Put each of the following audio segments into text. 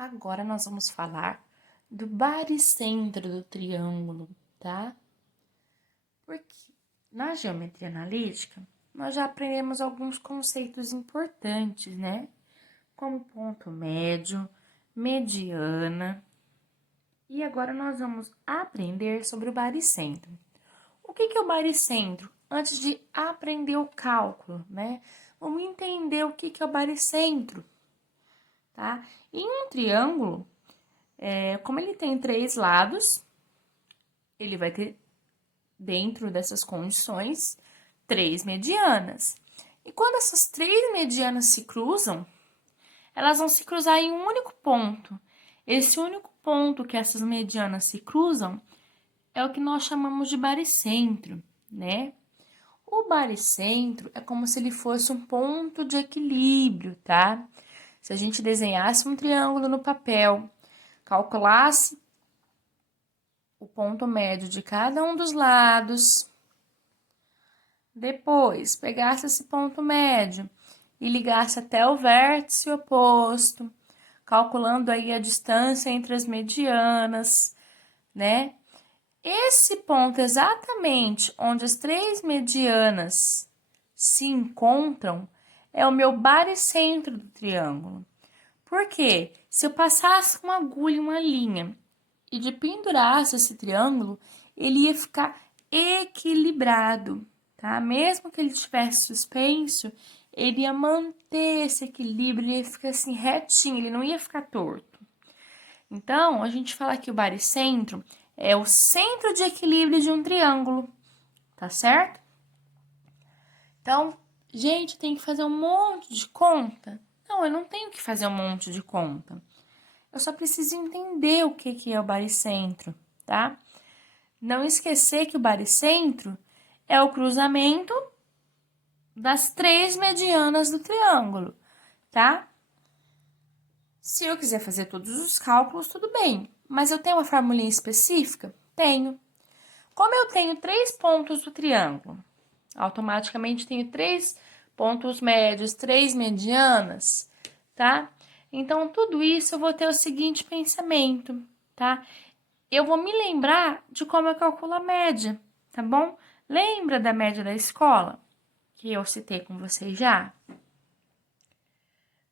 Agora nós vamos falar do baricentro do triângulo, tá? Porque na geometria analítica, nós já aprendemos alguns conceitos importantes, né? Como ponto médio, mediana. E agora nós vamos aprender sobre o baricentro. O que é o baricentro? Antes de aprender o cálculo, né? Vamos entender o que é o baricentro, tá? Em um triângulo, como ele tem 3 lados, ele vai ter, dentro dessas condições, 3 medianas. E quando essas 3 medianas se cruzam, elas vão se cruzar em um único ponto. Esse único ponto que essas medianas se cruzam é o que nós chamamos de baricentro, né? O baricentro é como se ele fosse um ponto de equilíbrio, tá? Se a gente desenhasse um triângulo no papel, calculasse o ponto médio de cada um dos lados, depois pegasse esse ponto médio e ligasse até o vértice oposto, calculando aí a distância entre as medianas, né? Esse ponto exatamente onde as 3 medianas se encontram é o meu baricentro do triângulo. Por quê? Se eu passasse uma agulha em uma linha e de pendurasse esse triângulo, ele ia ficar equilibrado, tá? Mesmo que ele estivesse suspenso, ele ia manter esse equilíbrio, ele ia ficar assim retinho, ele não ia ficar torto. Então, a gente fala que o baricentro é o centro de equilíbrio de um triângulo, tá certo? Então, gente, tem que fazer um monte de conta? Não, eu não tenho que fazer um monte de conta. Eu só preciso entender o que é o baricentro, tá? Não esquecer que o baricentro é o cruzamento das 3 medianas do triângulo, tá? Se eu quiser fazer todos os cálculos, tudo bem. Mas eu tenho uma formulinha específica? Tenho. Como eu tenho 3 pontos do triângulo, automaticamente tenho 3 pontos médios, 3 medianas, tá? Então, tudo isso eu vou ter o seguinte pensamento, tá? Eu vou me lembrar de como eu calculo a média, tá bom? Lembra da média da escola, que eu citei com vocês já?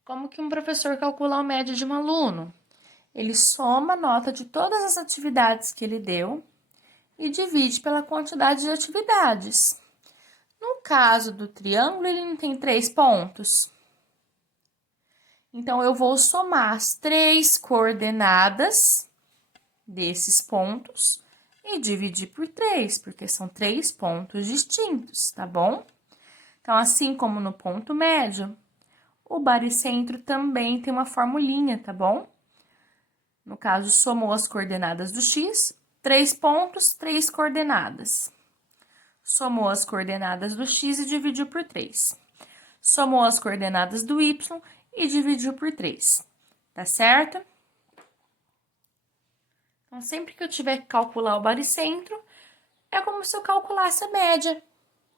Como que um professor calcula a média de um aluno? Ele soma a nota de todas as atividades que ele deu e divide pela quantidade de atividades. No caso do triângulo, ele não tem 3 pontos. Então, eu vou somar as 3 coordenadas desses pontos e dividir por 3, porque são 3 pontos distintos, tá bom? Então, assim como no ponto médio, o baricentro também tem uma formulinha, tá bom? No caso, somou as coordenadas do x, 3 pontos, 3 coordenadas. Somou as coordenadas do x e dividiu por 3. Somou as coordenadas do y e dividiu por 3. Tá certo? Então, sempre que eu tiver que calcular o baricentro, é como se eu calculasse a média,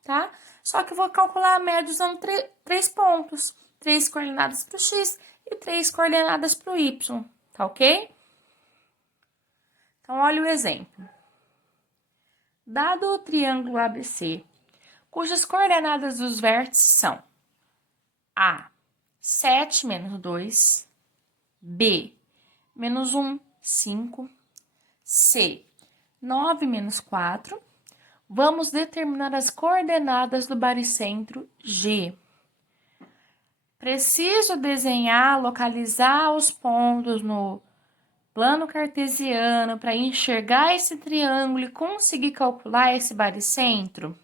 tá? Só que eu vou calcular a média usando 3 pontos. 3 coordenadas para o x e 3 coordenadas para o y, tá ok? Então, olha o exemplo. Dado o triângulo ABC, cujas coordenadas dos vértices são A, 7 menos 2, B, menos 1, 5, C, 9 menos 4, vamos determinar as coordenadas do baricentro G. Preciso desenhar, localizar os pontos no plano cartesiano para enxergar esse triângulo e conseguir calcular esse baricentro?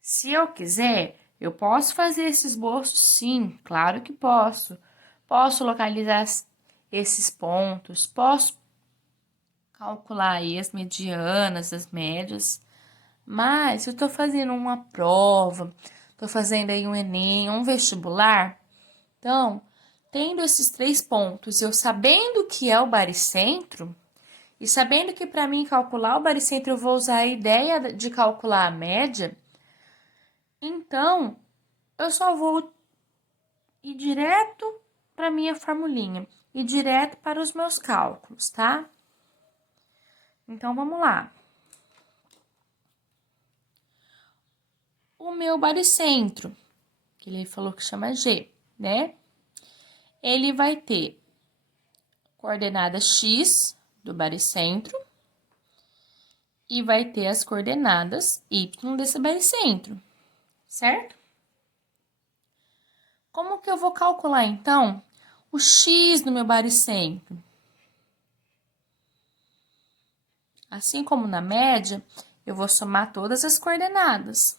Se eu quiser, eu posso fazer esse esboço? Sim, claro que posso. Posso localizar esses pontos, posso calcular aí as medianas, as médias, mas se eu estou fazendo uma prova, estou fazendo aí um Enem, um vestibular, então, tendo esses 3 pontos, eu sabendo que é o baricentro, e sabendo que para mim calcular o baricentro eu vou usar a ideia de calcular a média, então, eu só vou ir direto para minha formulinha. ir direto para os meus cálculos, tá? Então, vamos lá. O meu baricentro, que ele falou que chama G, né? Ele vai ter coordenada x do baricentro e vai ter as coordenadas y desse baricentro, certo? Como que eu vou calcular, então, o x do meu baricentro? Assim como na média, eu vou somar todas as coordenadas.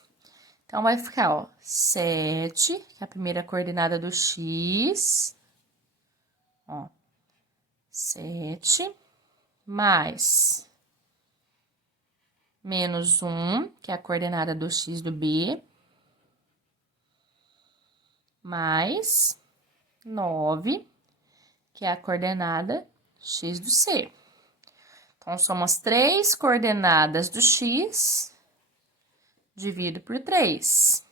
Então, vai ficar, ó, 7, que é a primeira coordenada do x, ó, 7, mais menos 1, que é a coordenada do x do B, mais 9, que é a coordenada x do C. Então, são as 3 coordenadas do x, divido por 3.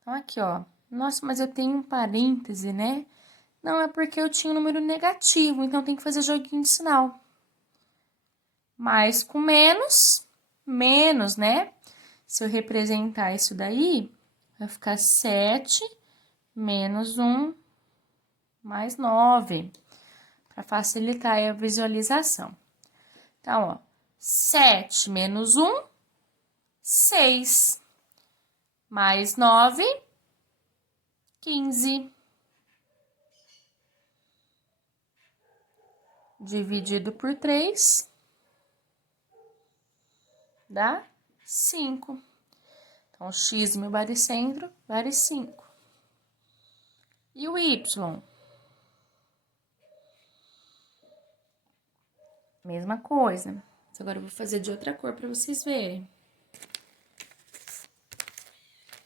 Então, aqui, ó. Nossa, mas eu tenho um parêntese, né? Não, é porque eu tinha um número negativo, então tem que fazer joguinho de sinal. Mais com menos, menos, né? Se eu representar isso daí, vai ficar 7 menos 1 mais 9, para facilitar a visualização. Então, ó, 7 menos 1, 6, mais 9, 15. Dividido por 3, dá 5. Então, o x, meu baricentro, vale 5. E o y? Mesma coisa. Agora, eu vou fazer de outra cor para vocês verem.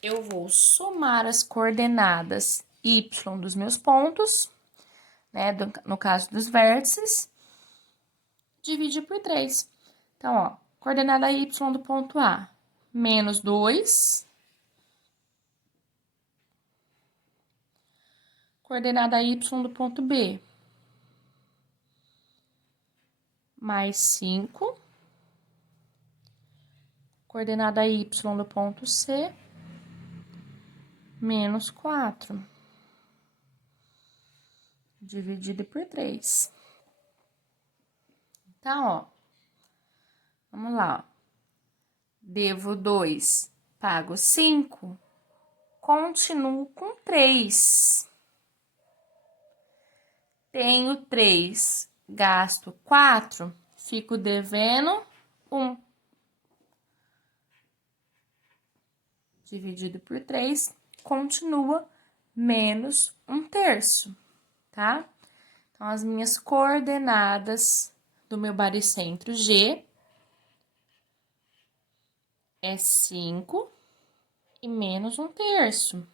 Eu vou somar as coordenadas y dos meus pontos, né? No caso dos vértices, dividir por 3. Então, ó, coordenada y do ponto A, menos 2. Coordenada y do ponto B, mais 5. Coordenada y do ponto C, menos 4. Dividido por 3. Então, ó, vamos lá, ó. Devo 2, pago 5, continuo com 3. Tenho 3, gasto 4, fico devendo 1. Dividido por 3, continua menos 1/3, tá? Então, as minhas coordenadas do meu baricentro G é 5 e menos 1/3.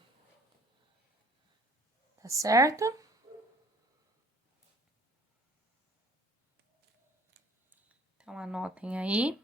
Tá certo? Então, anotem aí.